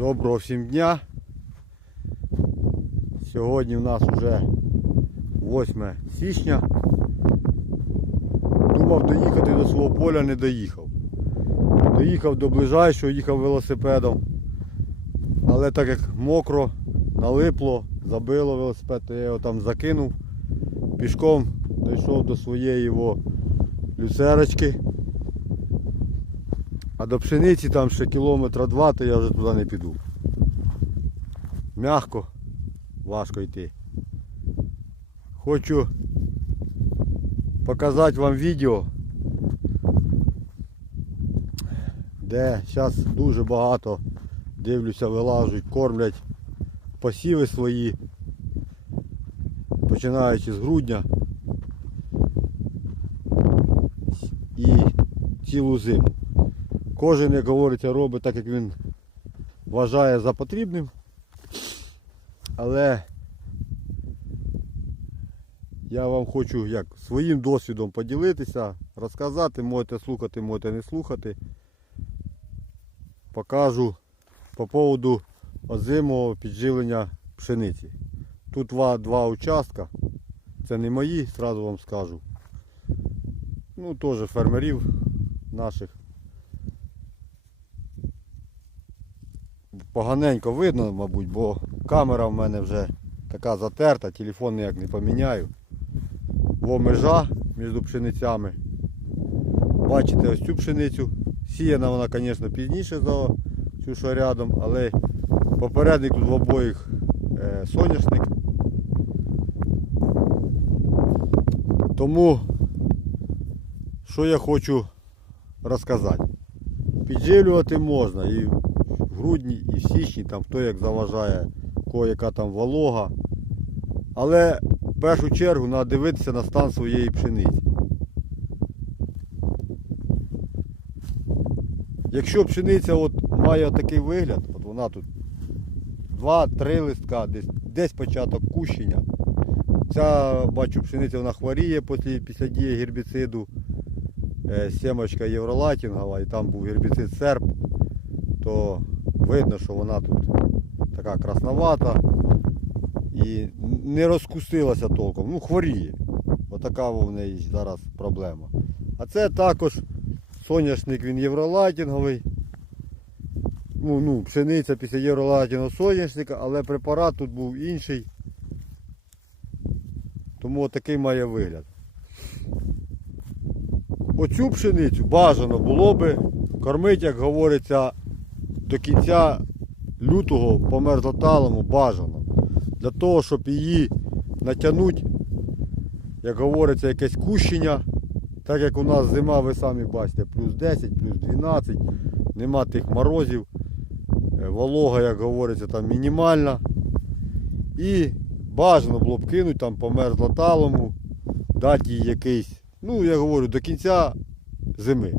Доброго всім дня. Сьогодні у нас вже 8 січня. Думав доїхати до свого поля, не доїхав. Доїхав до ближайшого, їхав велосипедом. Але так як мокро, налипло, забило велосипед, то я його там закинув. Пішком дійшов до своєї його люцерочки. А до пшениці там ще кілометра два, то я вже туди не піду. Мягко, важко йти. Хочу показати вам відео, де зараз дуже багато дивлюся, вилажуть, кормлять посіви свої, починаючи з грудня і цілу зиму. Кожен, як говориться, робить так, як він вважає за потрібним. Але я вам хочу як своїм досвідом поділитися, розказати, можете слухати, можете не слухати. Покажу по поводу озимого підживлення пшениці. Тут два, два участка. Це не мої, сразу вам скажу. Ну, теж фермерів наших. Поганенько видно, мабуть, бо камера в мене вже така затерта, телефон ніяк не поміняю. Во межа між пшеницями. Бачите ось цю пшеницю. Сіяна вона, звісно, пізніше за цю що рядом, але попередник тут в обоїх е, соняшник. Тому що я хочу розказати. Підживлювати можна і грудні, і в січні, там хто як заважає, кого яка там волога. Але в першу чергу треба дивитися на стан своєї пшениці. Якщо пшениця от має такий вигляд, от вона тут 2-3 листка, десь, десь початок кущення. Ця, бачу, пшениця вона хворіє після, після дії гербіциду. Е, Сімочка євролатінгова і там був гербіцид серп, то видно, що вона тут така красновата і не розкусилася толком. Ну, хворіє. Отака в неї зараз проблема. А це також соняшник він євролатінговий. Ну, ну, пшениця після євролатінгового соняшника, але препарат тут був інший. Тому отакий має вигляд. Оцю пшеницю бажано було би кормити, як говориться, до кінця лютого по мерзлоталому бажано. Для того, щоб її натягнути, як говориться, якесь кущення. Так як у нас зима, ви самі бачите, плюс 10, плюс 12, нема тих морозів. Е, Волога, як говориться, там мінімальна. І бажано було б кинути там по мерзлоталому, дати їй якийсь, ну я говорю, до кінця зими.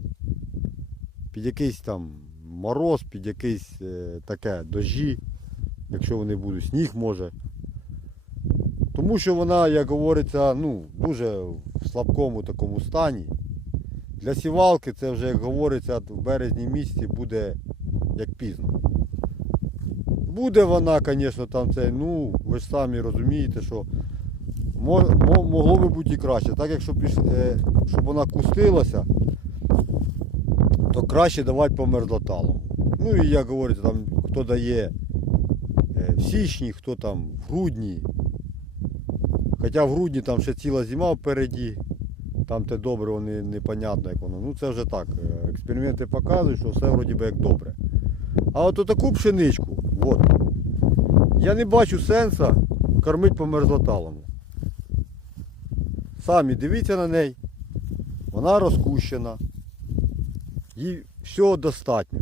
Під якийсь там мороз, під якийсь е, таке дожі, якщо вони будуть, сніг може. Тому що вона, як говориться, ну, дуже в слабкому такому стані. Для сівалки це вже, як говориться, в березні місяці буде як пізно. Буде вона, звісно, там це, ну, ви ж самі розумієте, що мо- мо- могло би бути і краще. Так якщо е, щоб вона кустилася, то краще давати по мерзлоталу. Ну і як говориться, там хто дає е, в січні, хто там в грудні. Хоча в грудні там ще ціла зима впереді, там те добре, вони непонятно як воно. Ну це вже так. е, Експерименти показують, що все вроді би як добре. А от таку пшеничку, от, я не бачу сенса кормити по мерзлоталому. Самі дивіться на неї. Вона розкущена. Їй всього достатньо.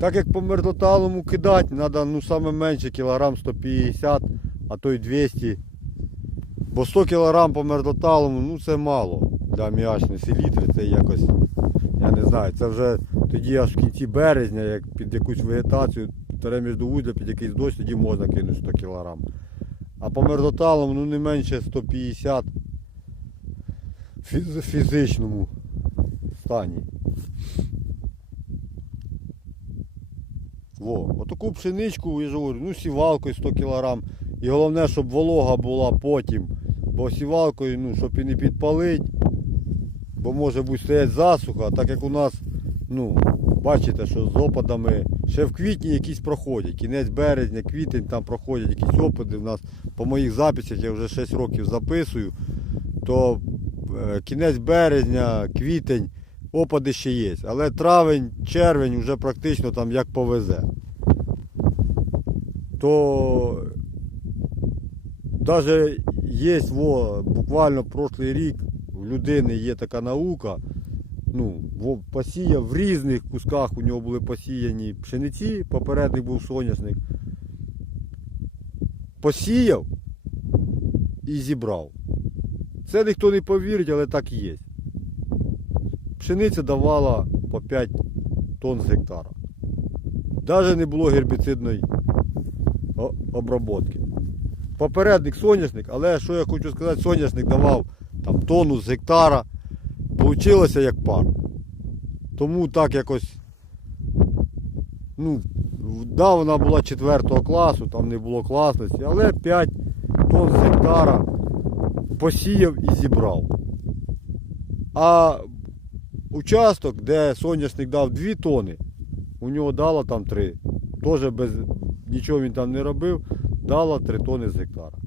Так як по мерзлоталому кидати, треба ну, саме менше кілограм 150, а то й 200. Бо 100 кілограм по мерзлоталому, ну це мало для аміачної селітри, це якось, я не знаю, це вже тоді аж в кінці березня, як під якусь вегетацію, тере міждовуддя, під якийсь дощ, тоді можна кинути 100 кілограм. А по мерзлоталому ну не менше 150 фіз- фізичному. стані. Во, отаку пшеничку, я ж говорю, ну сівалкою 100 кг. І головне, щоб волога була потім. Бо сівалкою, ну, щоб і не підпалить, бо може бути стоять засуха, так як у нас, ну, бачите, що з опадами ще в квітні якісь проходять. Кінець березня, квітень, там проходять якісь опади. У нас по моїх записях я вже 6 років записую, то е, кінець березня, квітень, опади ще є. Але травень, червень вже практично там як повезе. То навіть є во, буквально прошлий рік у людини є така наука. Ну, посіяв в різних кусках у нього були посіяні пшениці, попередник був соняшник. Посіяв і зібрав. Це ніхто не повірить, але так і є. Пшениця давала по 5 тонн з гектара. Навіть не було гербіцидної обробки. Попередник соняшник, але що я хочу сказати, соняшник давав там тонну з гектара. Получилося як пар. Тому так якось. Ну, да, вона була 4 класу, там не було класності, але 5 тонн з гектара посіяв і зібрав. А участок, де соняшник дав 2 тони, у нього дало там 3. Теж без нічого він там не робив, дало 3 тони з гектара.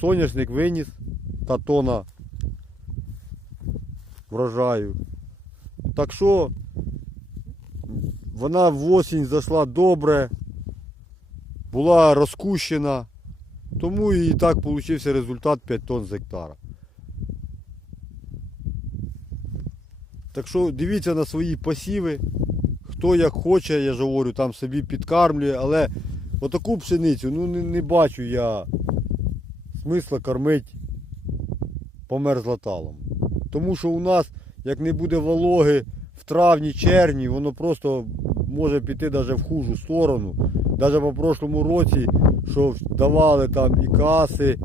Соняшник виніс та тона врожаю. Так що вона в осінь зайшла добре, була розкущена, тому і так вийшов результат 5 тонн з гектара. Так що дивіться на свої посіви. Хто як хоче, я ж говорю, там собі підкармлює, але отаку пшеницю ну, не, не бачу я смисла кормити померзлоталом. Тому що у нас, як не буде вологи в травні, червні, воно просто може піти навіть в хужу сторону. Навіть по прошлому році, що давали там і каси,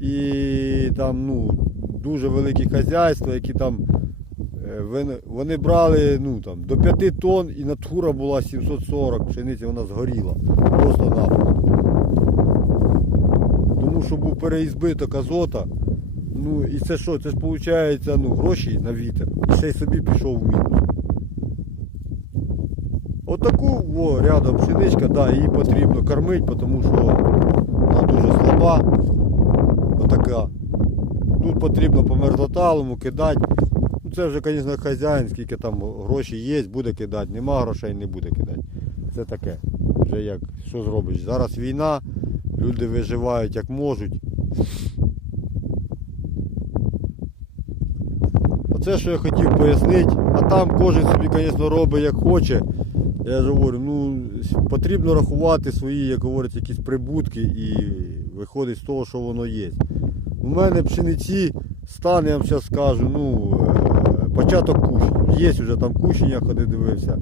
і там ну, дуже великі хазяйства, які там е, вони- брали ну, там, до 5 тонн і натура була 740 пшениці, вона згоріла. Просто напросто. Тому що був переізбиток азота. Ну і це що? Це ж виходить ну, гроші на вітер. І ще й собі пішов в мінус. Отаку во, рядом пшеничка, да, її потрібно кормити, тому що вона дуже слаба. Отака. Тут потрібно по мерзлоталому кидати. Ну, це вже, звісно, хазяїн, скільки там гроші є, буде кидати. Нема грошей, не буде кидати. Це таке. Вже як, що зробиш? Зараз війна, люди виживають як можуть. Оце, що я хотів пояснити, а там кожен собі, звісно, робить як хоче. Я ж говорю, ну потрібно рахувати свої, як говорять, якісь прибутки і виходить з того, що воно є. У мене пшениці стан, я вам зараз скажу, ну, е, початок кущення. Є вже там кущення, ходи дивився,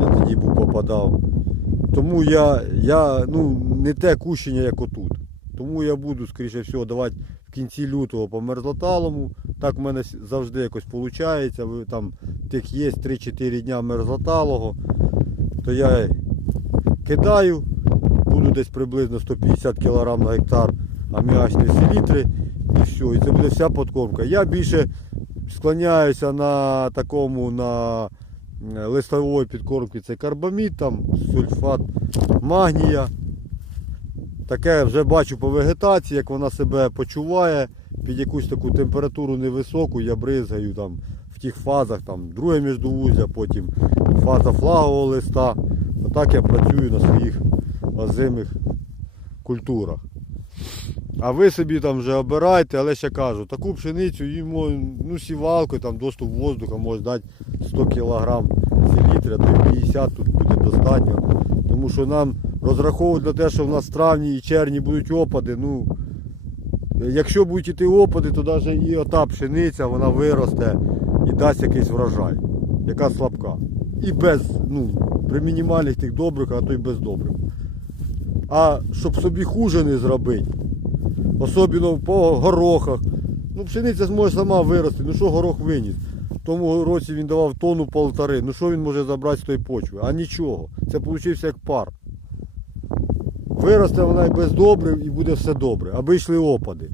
я тоді був попадав. Тому я, я ну, не те кущення, як отут. Тому я буду, скоріше всього, давати в кінці лютого по мерзлоталому. Так в мене завжди якось виходить. Там тих є 3-4 дня мерзлоталого, то я кидаю, буду десь приблизно 150 кг на гектар аміачної селітри і все. І це буде вся подкормка. Я більше склоняюся на такому на е, листової підкормці це карбамід, там сульфат магнія. Таке вже бачу по вегетації, як вона себе почуває під якусь таку температуру невисоку, я бризгаю там тих фазах, там друге міждовуздя, потім фаза флагового листа. Отак я працюю на своїх озимих культурах. А ви собі там вже обирайте, але ще кажу, таку пшеницю їмо, ну сівалкою, там доступ воздуха може дати 100 кг селітри, то й 50 тут буде достатньо. Тому що нам розраховують на те, що в нас травні і червні будуть опади. Ну, якщо будуть йти опади, то навіть і ота пшениця вона виросте і дасть якийсь врожай, яка слабка. І без, ну, при мінімальних тих добрих, а то й без добрих. А щоб собі хуже не зробити, особливо по горохах. Ну, пшениця зможе сама вирости, ну що горох виніс. тому році він давав тонну полтори. Ну що він може забрати з тої почви? А нічого. Це вийшло як пар. Виросте вона і без добрив і буде все добре, аби йшли опади.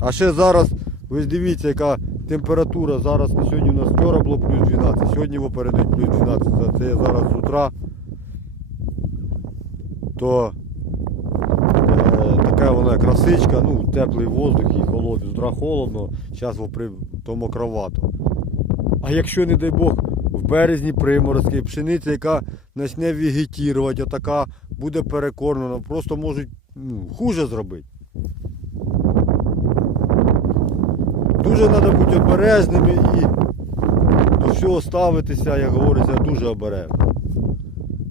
А ще зараз, ви дивіться, яка температура. Зараз сьогодні у нас вчора було плюс 12, сьогодні в передають плюс 12. Це- я зараз з утра. То е, така вона красичка, ну, теплий воздух і холодний. З утра холодно, зараз то мокровато. А якщо, не дай Бог, в березні приморозки, пшениця, яка почне вегетувати, отака буде перекормлена, просто можуть ну, хуже зробити. Дуже треба бути обережними і до всього ставитися, як говориться, дуже обережно.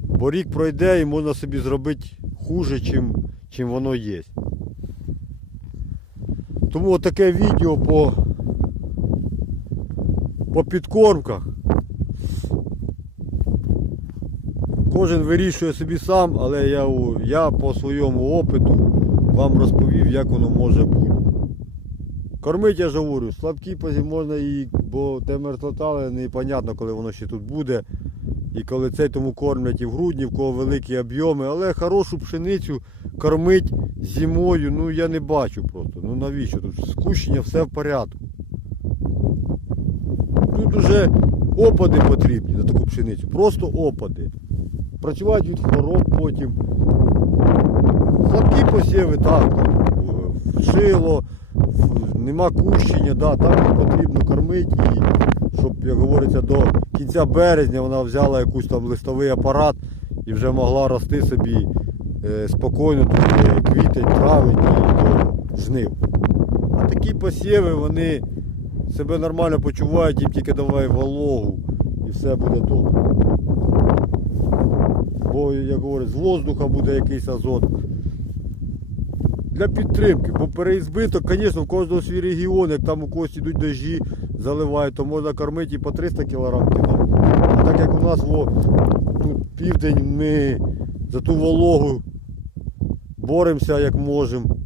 Бо рік пройде і можна собі зробити хуже, чим, чим воно є. Тому отаке відео по, по підкормках. Кожен вирішує собі сам, але я, я по своєму опиту вам розповів, як воно може бути. Кормить, я ж говорю, слабкі позі можна і, бо те мертвотале непонятно, коли воно ще тут буде. І коли цей тому кормлять і в грудні, в кого великі об'єми, але хорошу пшеницю кормить зимою, ну я не бачу просто. Ну навіщо? Тут скущення все в порядку. Тут уже опади потрібні на таку пшеницю. Просто опади. Працювати від хвороб потім. Слабкі посіви, так, в шило, нема кущення, да, їх потрібно кормити і щоб, як говориться, до кінця березня вона взяла якийсь там листовий апарат і вже могла рости собі е, спокійно, тут квітень, травень і до жнив. А такі посіви, вони себе нормально почувають, їм тільки давай вологу і все буде добре. Бо, як говорять, з воздуха буде якийсь азот. Для підтримки, бо переізбиток, звісно, в кожного свій регіон, як там у когось ідуть дощі, заливають, то можна кормити і по 300 кг кидати. А так як у нас во, тут південь, ми за ту вологу боремося як можемо.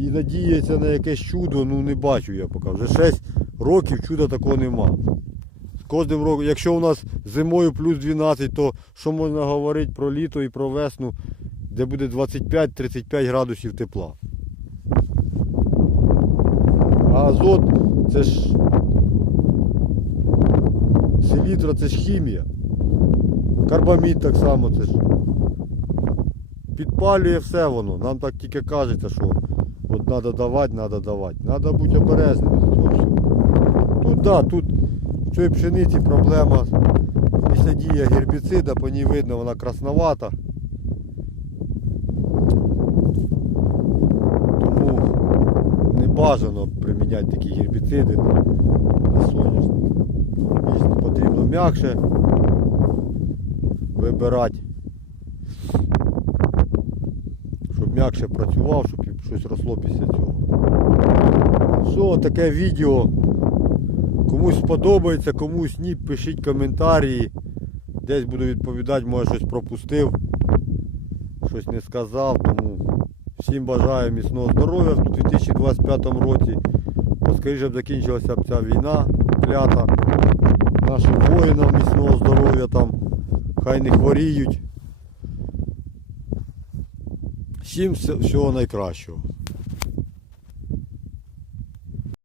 І надіятися на якесь чудо, ну не бачу я поки. Вже 6 років чуда такого нема. Кожним роком, якщо у нас зимою плюс 12, то що можна говорити про літо і про весну, де буде 25-35 градусів тепла. А азот це ж селітра це ж хімія. Карбамід так само це ж. Підпалює все воно. Нам так тільки кажеться, що от треба давати, треба давати. Треба бути обережними до цього всього. Тут да, тут в цій пшениці проблема після дії гербіцида, по ній видно, вона красновата. Тому не бажано приміняти такі гербіциди на, соняшник. Більш потрібно м'якше вибирати. Щоб м'якше працював, щоб щось росло після цього. Все, таке відео. Комусь сподобається, комусь ні, пишіть коментарі. Десь буду відповідати, може щось пропустив, щось не сказав. Тому всім бажаю міцного здоров'я в 2025 році. Поскоріше б закінчилася б ця війна клята. Нашим воїнам міцного здоров'я там. Хай не хворіють. Всім всього найкращого.